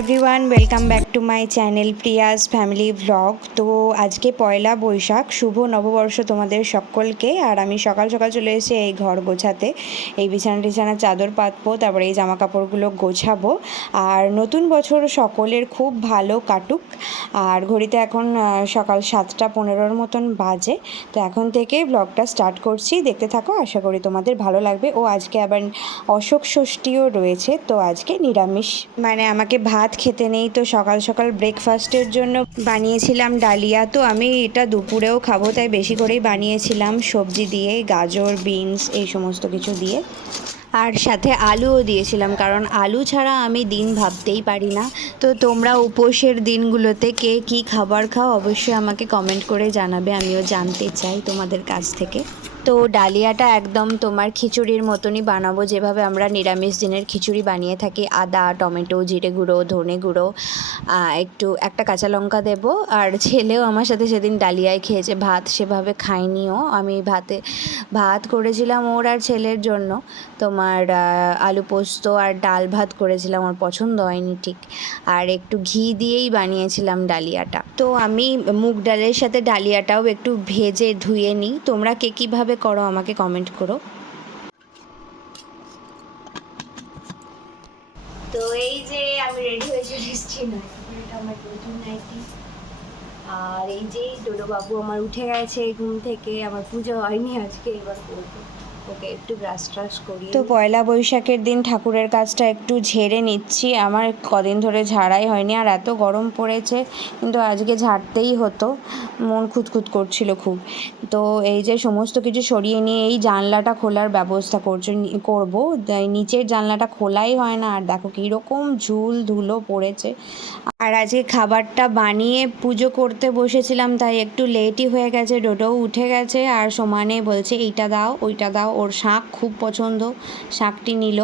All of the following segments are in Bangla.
Everyone, welcome back to my channel Prius family vlog. তো আজকে পয়লা বৈশাখ, শুভ নববর্ষ তোমাদের সকলকে। আর আমি সকাল সকাল চলে এসেছি এই ঘর গোছাতে, এই বিছানা চাদর পাতবো, তারপরে এই জামা কাপড়গুলো গোছাবো। আর নতুন বছর সকলের খুব ভালো কাটুক। আর ঘড়িতে এখন সকাল 7:15 মতন বাজে। তো এখন থেকে ব্লগটা স্টার্ট করছি, দেখতে থাকো, আশা করি তোমাদের ভালো লাগবে। ও আজকে আবার অশোক ষষ্ঠীও রয়েছে, তো আজকে নিরামিষ, মানে আমাকে ভাত খেতে নেই। তো সকাল সকাল ব্রেকফাস্টের জন্য বানিয়েছিলাম ডালিয়া। তো আমি এটা দুপুরেও খাবো, তাই বেশি করেই বানিয়েছিলাম, সবজি দিয়ে, গাজর, বিনস এই সমস্ত কিছু দিয়ে। আর সাথে আলুও দিয়েছিলাম, কারণ আলু ছাড়া আমি দিন ভাবতেই পারি না। তো তোমরা উপোসের দিনগুলোতে কে কী খাবার খাও অবশ্যই আমাকে কমেন্ট করে জানাবে, আমিও জানতে চাই তোমাদের কাছ থেকে। তো ডালিয়াটা একদম তোমার খিচুড়ির মতনই বানাবো, যেভাবে আমরা নিরামিষ দিনের খিচুড়ি বানিয়ে থাকি। আদা, টমেটো, জিরে গুঁড়ো, ধনে গুঁড়ো, একটা কাঁচা লঙ্কা দেবো। আর ছেলেও আমার সাথে সেদিন ডালিয়ায় খেয়েছে, ভাত সেভাবে খাইনিও। আমি ভাত করেছিলাম ওর আর ছেলের জন্য, তোমার আলু পোস্ত আর ডাল ভাত করেছিলাম, ওর পছন্দ হয়নি ঠিক। আর একটু ঘি দিয়েই বানিয়েছিলাম ডালিয়াটা। তো আমি মুগ ডালের সাথে ডালিয়াটাও একটু ভেজে ধুয়ে নিই। তোমরা কে কীভাবে করো আমাকে কমেন্ট করো। তো এই যে আমি রেডি হয়ে চলে এসেছি, এটা আমার নতুন নাইটি। আর এই যে ডোডো বাবু আমার উঠে গেছে ঘুম থেকে, আমার পুজো হয়নি আজকে, এবার করবো, ওকে একটু ব্রাশ ট্রাশ করি। তো পয়লা বৈশাখের দিন ঠাকুরের কাজটা একটু ঝেড়ে নিচ্ছি, আমার কদিন ধরে ঝাড়াই হয়নি। আর এত গরম পড়েছে, কিন্তু আজকে ঝাড়তেই হতো, মন খুঁতখুত করছিল খুব। তো এই যে সমস্ত কিছু সরিয়ে নিয়ে এই জানলাটা খোলার ব্যবস্থা করবো। নিচের জানলাটা খোলাই হয় না, আর দেখো কীরকম ঝুল ধুলো পড়েছে। আর আজকে খাবারটা বানিয়ে পুজো করতে বসেছিলাম, তাই একটু লেটই হয়ে গেছে। ডোডোও উঠে গেছে আর সমানে বলছে এইটা দাও ওইটা দাও, ওর শাঁখ খুব পছন্দ, শাঁখটি নিল।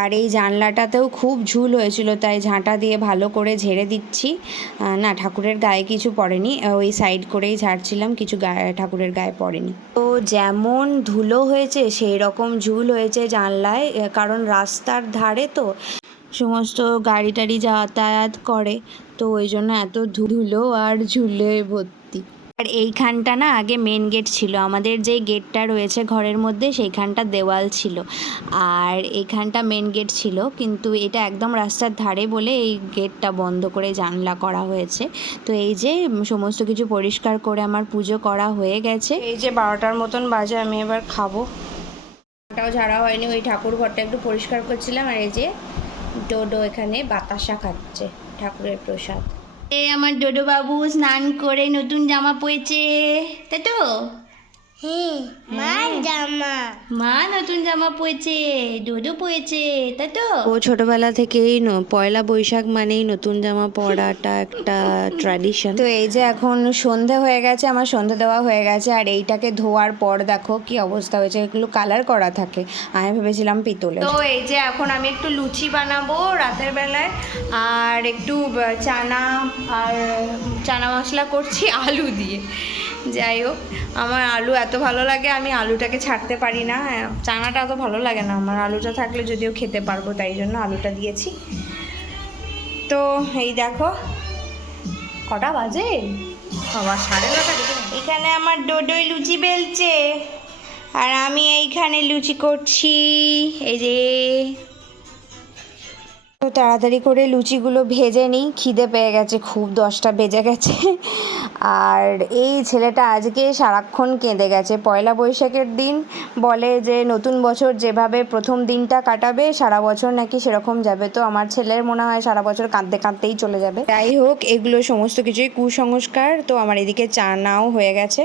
আর এই জানলাটাতেও খুব ঝুল হয়েছিল, তাই ঝাঁটা দিয়ে ভালো করে ঝেড়ে দিচ্ছি। না, ঠাকুরের গায়ে কিছু পড়েনি, ওই সাইড করেই ঝাড়ছিলাম, কিছু ঠাকুরের গায়ে পড়েনি। তো যেমন ধুলো হয়েছে সেই রকম ঝুল হয়েছে জানলায়, কারণ রাস্তার ধারে তো সমস্ত গাড়ি টাড়ি যাতায়াত করে, তো ওই জন্য এত ধুলো আর ঝুলে ভর্তি। আর এইখানটা না আগে মেন গেট ছিল, আমাদের যে গেটটা রয়েছে ঘরের মধ্যে সেইখানটা দেওয়াল ছিল, আর এইখানটা মেন গেট ছিল, কিন্তু এটা একদম রাস্তার ধারে বলে এই গেটটা বন্ধ করে জানলা করা হয়েছে। তো এই যে সমস্ত কিছু পরিষ্কার করে আমার পুজো করা হয়ে গেছে। এই যে 12টার মতন বাজে, আমি এবার খাবো। ওটাও ঝাড়া হয়নি, ওই ঠাকুর ঘরটা একটু পরিষ্কার করছিলাম। আর এই যে ডোডো এখানে বাতাসা খাচ্ছে, ঠাকুরের প্রসাদ। আমার ডোডো বাবু স্নান করে নতুন জামা পরেছে, তাই তো? মা নতুন জামা পরেছে, ডোডো পরেছে, তাই তো? ও ছোটবেলা থেকেই পয়লা বৈশাখ মানেই নতুন জামা পরাটা একটা ট্র্যাডিশন। তো এই যে এখন সন্ধে হয়ে গেছে, আমার সন্ধে দেওয়া হয়ে গেছে। আর এইটাকে ধোয়ার পর দেখো কি অবস্থা হয়েছে, এগুলো কালার করা থাকে, আমি ভেবেছিলাম পিতলে। তো এই যে এখন আমি একটু লুচি বানাবো রাতের বেলায়, আর একটু চানা মশলা করছি আলু দিয়ে। যাই হোক, আমার আলু এত ভালো লাগে, আমি আলুটাকে ছাড়তে পারি না। চানাটা অত ভালো লাগে না আমার, আলুটা থাকলে যদিও খেতে পারবো, তাই জন্য আলুটা দিয়েছি। তো এই দেখো কটা বাজে, বাবা 9:30। এখানে আমার ডোডোই লুচি বেলছে, আর আমি এইখানে লুচি করছি, এই যে। তো তাড়াতাড়ি করে লুচিগুলো ভেজে নিই, খিদে পেয়ে গেছে খুব, 10টা বেজে গেছে। আর এই ছেলেটা আজকে সারাক্ষণ কেঁদে গেছে। পয়লা বৈশাখের দিন বলে যে নতুন বছর যেভাবে প্রথম দিনটা কাটাবে সারা বছর নাকি সেরকম যাবে। তো আমার ছেলের মনে হয় সারা বছর কাঁদতে কাঁদতেই চলে যাবে। যাই হোক, এগুলো সমস্ত কিছুই কুসংস্কার। তো আমার এদিকে চানাও হয়ে গেছে,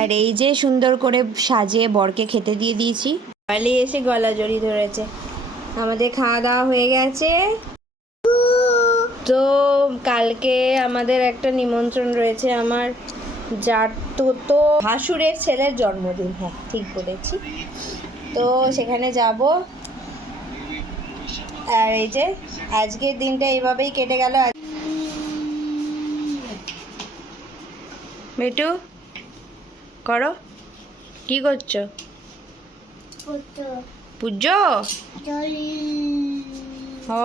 আর এই যে সুন্দর করে সাজিয়ে বরকে খেতে দিয়ে দিয়েছি। পালিয়ে এসে গলা জড়িয়ে ধরেছে। আমাদের খাওয়া দাওয়া হয়ে গেছে। তো কালকে আমাদের একটা নিমন্ত্রণ রয়েছে, আমার যার তো ভাসুরের ছেলের জন্মদিন। হ্যাঁ, ঠিক বলেছি। তো সেখানে যাব। আর এই যে আজকের দিনটা এইভাবেই কেটে গেল। বেটু করো, কি করছো? পুজো ও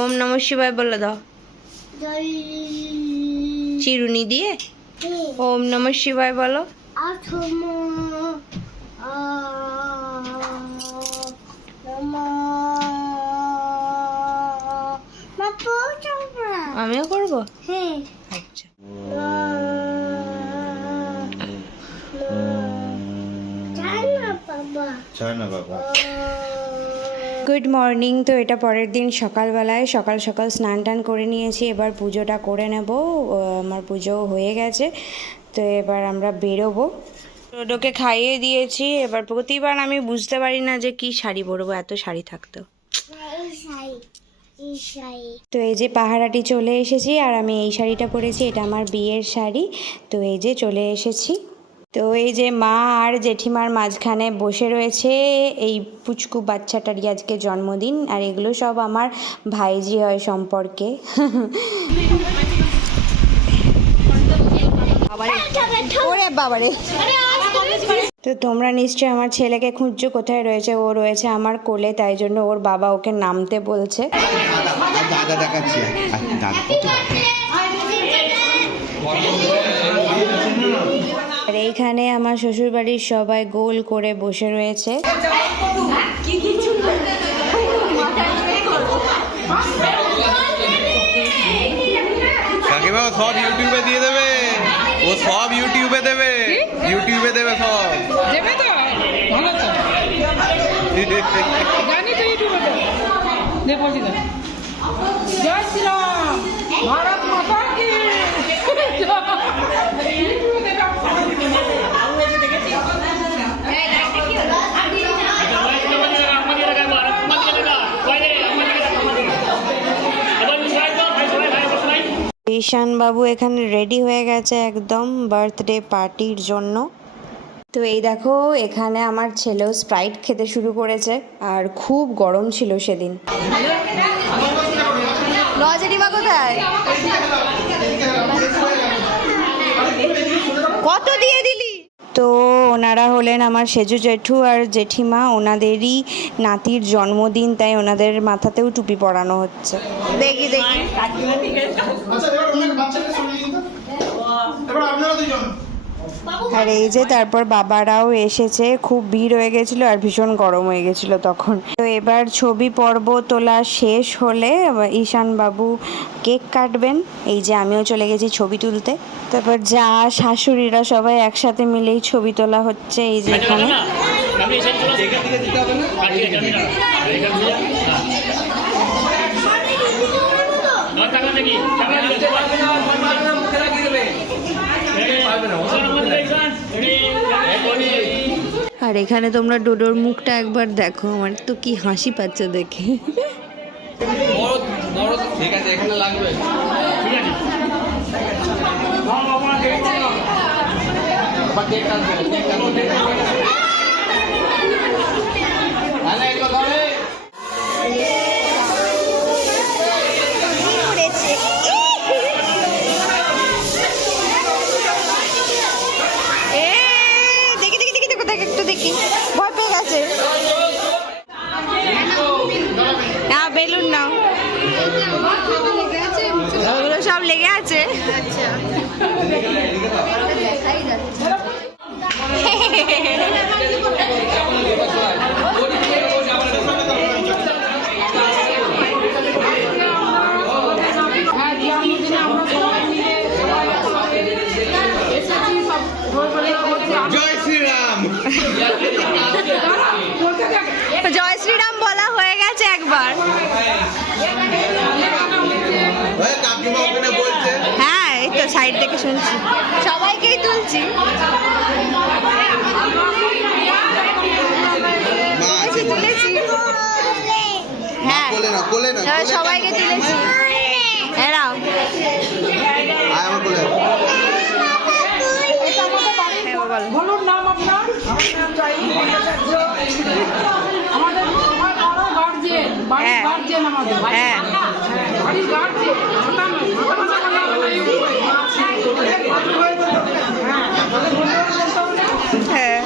ওম নমঃ শিবায় বলে দাও চিরুনি দিয়ে। ওম নমঃ শিবায় বলো। আমিও করবো। আচ্ছা গুড মর্নিং। তো এটা পরের দিন সকালবেলায় সকাল সকাল স্নান টান করে নিয়েছি, এবার পুজোটা করে নেব। আমার পুজো হয়ে গেছে, তো এবার আমরা বেরোবো। ডোডোকে খাইয়ে দিয়েছি। এবার প্রতিবার আমি বুঝতে পারি না যে কি শাড়ি পরবো, এত শাড়ি থাকতো। তো এই যে পাহারাটি চলে এসেছি, আর আমি এই শাড়িটা পরেছি, এটা আমার বিয়ের শাড়ি। তো এই যে চলে এসেছি। তো এই যে মা আর জেঠিমার মাঝখানে বসে রয়েছে এই পুচকু বাচ্চাটারই আজকে জন্মদিন, আর এগুলো সব আমার ভাইজি হয় সম্পর্কে। ওরে বাবারে। তো তোমরা নিশ্চয়ই আমার ছেলেকে খুঁজছো, কোথায় রয়েছে? ও রয়েছে আমার কোলে, তাই জন্য ওর বাবা ওকে নামতে বলছে। আর এইখানে আমার শ্বশুরবাড়ির সবাই গোল করে বসে রয়েছে। কাকিমা সব ইউটিউবে দিয়ে দেবে, ও সব ইউটিউবে দেবে, ইউটিউবে দেবে সব দেবে। তো ভালো তো জানি তো ইউটিউবে দেবে। বলছি না জয় শ্রীরাম, ভারত মাতা কি। ঈশান বাবু এখানে রেডি হয়ে গেছে একদম বার্থডে পার্টির জন্য। তো এই দেখো এখানে আমার ছেলেও স্প্রাইট খেতে শুরু করেছে, আর খুব গরম ছিল সেদিন। লজেরিমা কোথায়? কত দিয়ে দিলি? তো ওনারা হলেন আমার সেজু জেঠু আর জেঠিমা, ওনাদেরই নাতির জন্মদিন, তাই ওনাদের মাথাতেও টুপি পরানো হচ্ছে। দেখি দেখি। আর এই যে তারপর বাবারাও এসেছে, খুব ভিড় হয়ে গেছিল আর ভীষণ গরম হয়ে গেছিল তখন। তো এবার ছবি পর্ব তোলা শেষ হলে ঈশান বাবু কেক কাটবেন। এই যে আমিও চলে গেছি ছবি তুলতে। তারপর যা শাশুড়িরা সবাই একসাথে মিলেই ছবি তোলা হচ্ছে। এই যে এখানে আর এখানে তোমরা ডোডোর মুখটা একবার দেখো, আমার তো কি হাসি পাচ্ছে দেখে। ঠিক আছে, এখানে লাগবে। বেলুন নাও, ওগুলো সব লেগে আছে। জয় শ্রীরাম। জয় শ্রীরাম বলা হয়ে গেছে একবার। হ্যাঁ এই তো সাইড থেকে শুনছি, সবাইকেই তুলছি। তুলেছি হ্যাঁ, সবাইকে তুলেছি। এরাও বলুন নাম আপনার। আমাদের গার্জিয়ান, বাড়ির গার্জিয়ান আমাদের। হ্যাঁ বাড়ির গার্জিয়ান। হ্যাঁ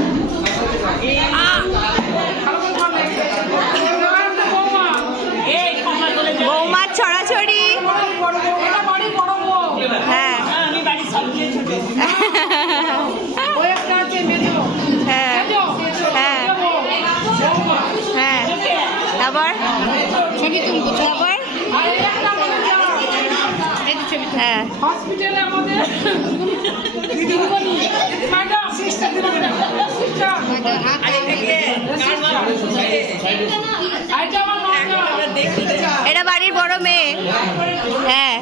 হ্যাঁ হসপিটালে আমাদের দিদিমণি ম্যাডাম সিস্টার আইটা আমার এটা বাড়ির বড় মেয়ে। হ্যাঁ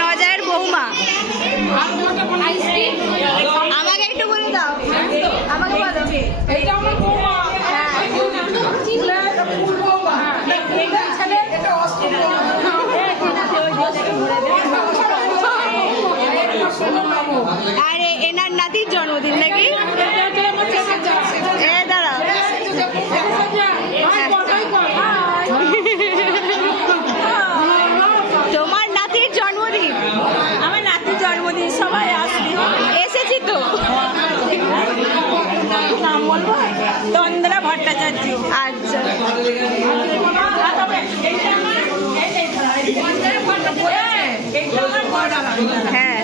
নজায়ের বৌমা। আমাকে একটু বলে দাও, আমাকে বলো। এইটা আমার বৌমা। হ্যাঁ এটা ছেলে, এটা অস্ট্রেল আরে এনার নাতির জন্মদিন নাকি? এ দাঁড়াও, তোমার নাতির জন্মদিন? আমার নাতির জন্মদিন, সবাই আসবে। এসেছি তো। নাম বলবো? তন্দ্রা ভট্টাচার্য। আচ্ছা হ্যাঁ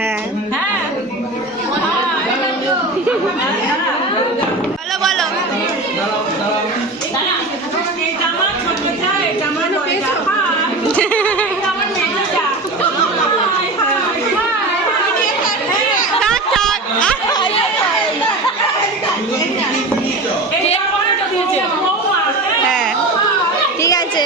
হ্যাঁ বলো বলো। হ্যাঁ ঠিক আছে।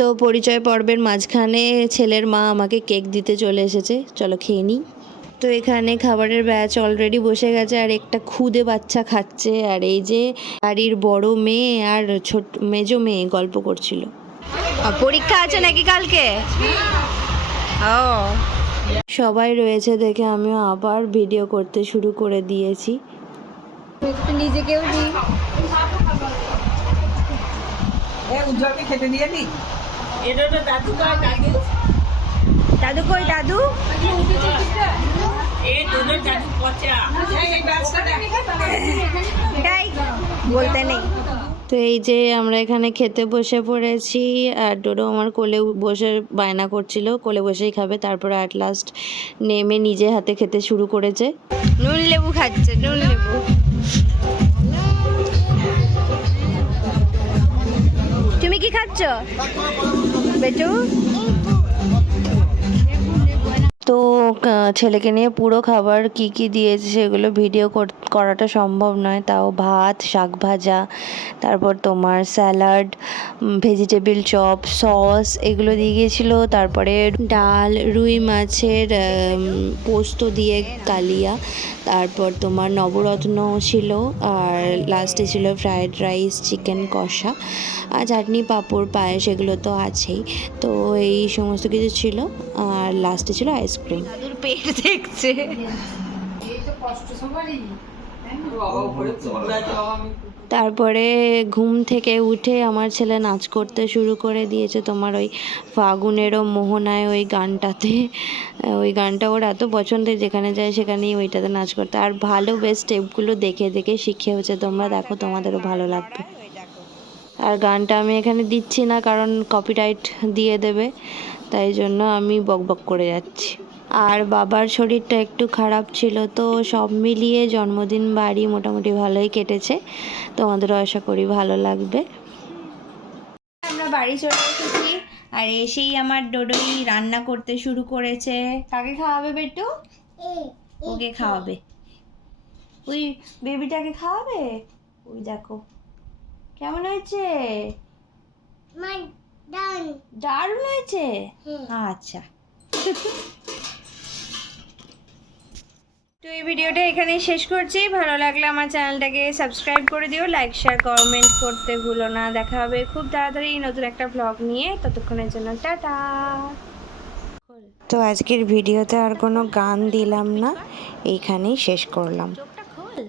তো পরিচয় পর্বের মাঝখানে ছেলের মা আমাকে কেক দিতে চলে এসেছে, চলো খেয়ে নিই। তো এখানে খাবারের ব্যাচ অলরেডি বসে গেছে, আর একটা খুদে বাচ্চা খাচ্ছে, আর এই যে বাড়ির বড় মেয়ে আর ছোট মেজো মেয়ে গল্প করছিল। পরীক্ষা আছে নাকি কালকে? ও সবাই রয়েছে দেখে আমিও আবার ভিডিও করতে শুরু করে দিয়েছি। নিজেকেও দিই। উজ্জ্বলকে খেতে দিয়ে নি। দাদু কই দাদু? বলতে নেই। তো এই যে আমরা এখানে খেতে বসে পড়েছি, আর ডোডো আমার কোলে বসে বায়না করছিল কোলে বসেই খাবে, তারপরে অ্যাট লাস্ট নেমে নিজে হাতে খেতে শুরু করেছে। নুন লেবু খাচ্ছে, নুন লেবু। তুমি কি খাচ্ছ বেটু? তো ছেলেকে নিয়ে পুরো খাবার কি কি দিয়েছে সেগুলো ভিডিও করাটা সম্ভব নয়, তাও ভাত, শাক ভাজা, তারপর তোমার স্যালাড, ভেজিটেবিল চপ, সস এগুলো দিয়ে গিয়েছিলো, তারপরে ডাল, রুই মাছের পোস্ত দিয়ে কালিয়া, তারপর তোমার নবরত্ন ছিল, আর লাস্টে ছিল ফ্রায়েড রাইস, চিকেন কষা, আর চাটনি, পাঁপড়, পায়েস এগুলো তো আছেই। তো এই সমস্ত কিছু ছিল, আর লাস্টে ছিল আইসক্রিম। দাদুর পেট দেখছে। তারপরে ঘুম থেকে উঠে আমার ছেলে নাচ করতে শুরু করে দিয়েছে, তোমার ওই ফাগুনেরও মোহনায় ওই গানটাতে। ওই গানটা ওর এত পছন্দের, যেখানে যায় সেখানেই ওইটাতে নাচ করতে, আর ভালো বেস্ট স্টেপগুলো দেখে দেখে শিখেওছে। তোমরা দেখো, তোমাদেরও ভালো লাগবে। আর গানটা আমি এখানে দিচ্ছি না কারণ কপিরাইট দিয়ে দেবে, তাই জন্য আমি বকবক করে যাচ্ছি। আর বাবার শরীরটা একটু খারাপ ছিল, তো সব মিলিয়ে জন্মদিন বাড়ি মোটামুটি ভালোই কেটেছে। তোমাদেরও আশা করি ভালো লাগবে। আমরা বাড়ি চলে এসেছি, আর এসেই আমার ডোডোই রান্না করতে শুরু করেছে। কাকে খাওয়াবে বেটু? ওকে খাওয়াবে, ওই বেবিটাকে খাওয়াবে। ওই দেখো কেমন হয়েছে? দারুণ হয়েছে। আচ্ছা, তো এই ভিডিওটা এখানেই শেষ করছি। ভালো লাগলে আমার চ্যানেলটাকে সাবস্ক্রাইব করে দিও, লাইক শেয়ার কমেন্ট করতে ভুলো না। দেখা হবে খুব তাড়াতাড়ি নতুন একটা ব্লগ নিয়ে, ততক্ষণের জন্য টাটা। তো আজকের ভিডিওতে আর কোনো গান দিলাম না, এইখানেই শেষ করলাম। চোখটা খোল।